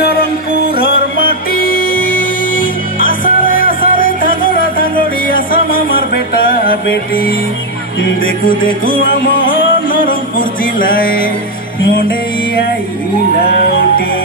নরমপুরর মাটি আসারে আসারে থাগড়া থাগড়ি আসাম আমার বেটা বেটি দেখু দেখু আমার নরমপুর জেলায় মনে আইলা উঠি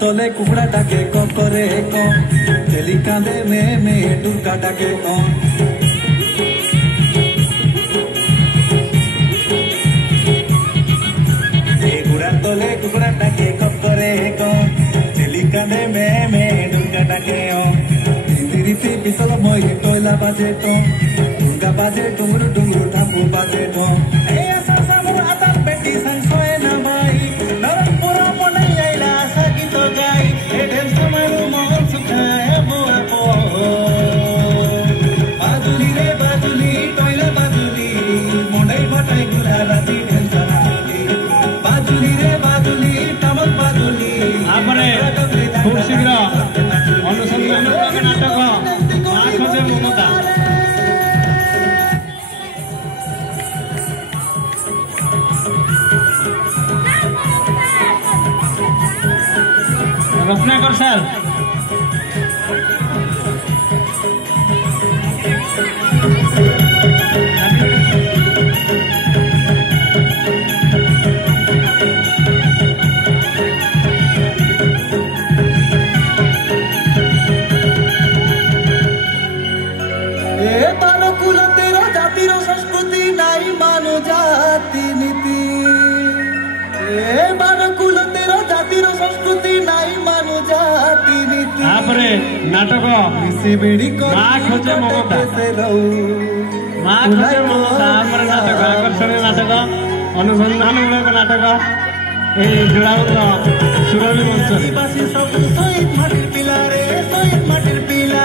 तले कुकड़ा डाके करे तेली कांदे में डुका डाके गुड़ा तले कुकड़ा डाके करे तेली कांदे में डुका डाके रीति बिसल मई टोला बाजे डुंगा बाजे डुंगरु डुंगरु ढापू बाजे बेटी संसोए ना भाई नरमपुर मने आइला सागित गाई एडेन समारो महल सुखाए बोआ पो बाजुली रे बाजुली टोइला बाजुली मोंडई बटाई गुरा राती ढेंसनाली बाजुली रे बाजुली टमक बाजुली आपरे खूब शीघ्र अनुसंधान नाटक आखोजे ममता रत्नाकर सर कुल तेरो जातिर संस्कृति नाई मानो जाति नीति कुल तेरो जातिर संस्कृति नाई मानो जाति नीति आपरे नाटक सिबिडी को मां खोजे ममता आपरे नाटक आकर्षणीय नाटक अनुसंधानमूलक नाटक ए जोड़ाउत सुरभि मंच आदिवासी सब शहीद माटिर पिला रे शहीद माटिर पिला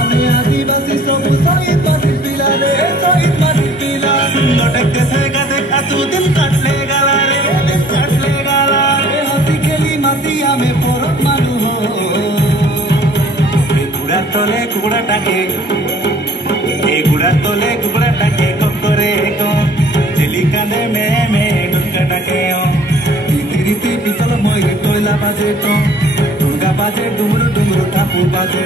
आमे आदिवासी सब शहीद माटिर पिला रे शहीद माटिर पिला लटक से गाते खातू दिन काटले गाला रे दिन काटले गाला रे हसी खेली मातिया में पोरत मारू हो ए गुड़ा तले कुकड़ा टाके करे तेली कांदे में डुका टाके रीति बिसल मई टोला बाजे डुंगा बाजे डुंगरु डुंगरु ठापू बाजे